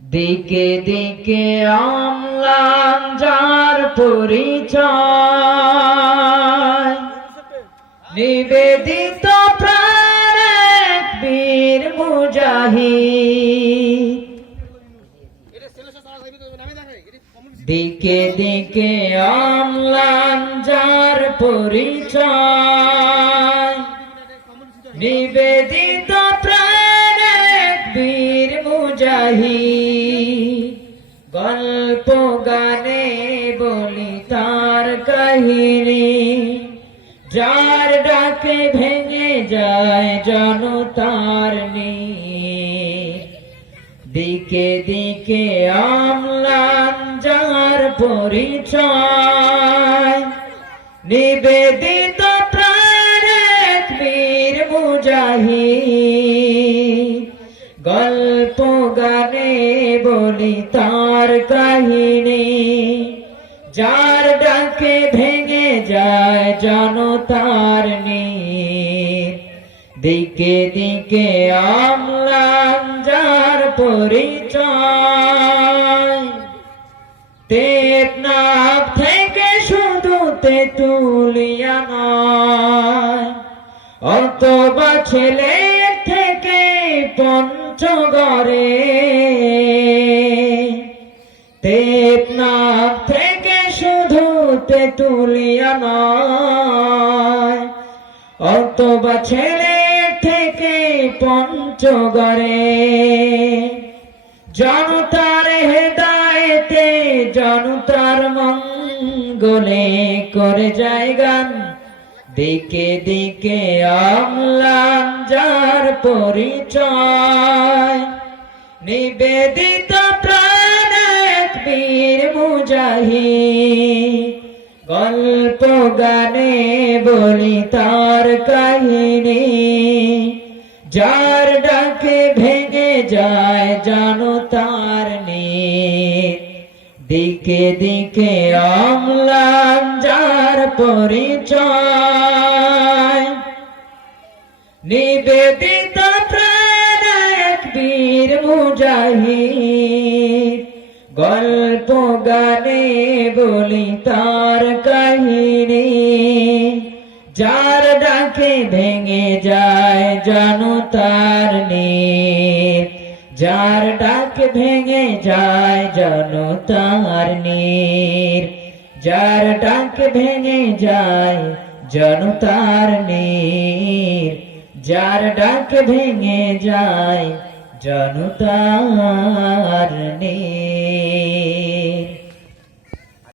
দিকে দিকে অম্লান যার পরিচয়, নিবেদিত প্রাণ এক বীর মুজাহিদ। দিকে দিকে অম্লান যার পরিচয়, নিবেদিত প্রাণ এক বীর মুজাহিদ। গল্প গানে বলি তার কাহিনী, যার ডাকে ভেঙে যায় জনতার নীড়। দিকে দিকে অম্লান যার পরিচয়, নিবেদিত প্রাণ এক বীর মুজাহিদ। গল্প গানে বলি তার কাহিনী, যার ডাকে ভেঙে যায় জনতার নীড়। দিকে দিকে অম্লান যার পরিচয়, টেকনাফ থেকে শুধু তেঁতুলিয়া নয়, অথবা ছেলে থেকে পঞ্চগড়ে। টেকনাফ থেকে শুধু তেঁতুলিয়া নয়, অথবা ছেলে থেকে পঞ্চগড়ে। জনতার হেদায়েতে জনতার মঙ্গলে করে যায় গান। দিকে দিকে অম্লান যার পরিচয়, নিবেদিত প্রাণ এক বীর মুজাহিদ। গল্প গানে বলি তার কাহিনী, যার ডাকে ভেঙে যায় জনতার নীড়। দিকে দিকে অম্লান যার পরিচয়, নিবেদিত প্রাণ এক বীর মুজাহিদ। গল্প গানে বলি তার কাহিনী, যার ডাকে ভেঙে যায় জনতার নীড়। যার ডাকে ভেঙে যায় জনতার নীড়। যার ডাকে ভেঙে যায় জনতার নীড়। যার ডাকে ভেঙে যায় জনতার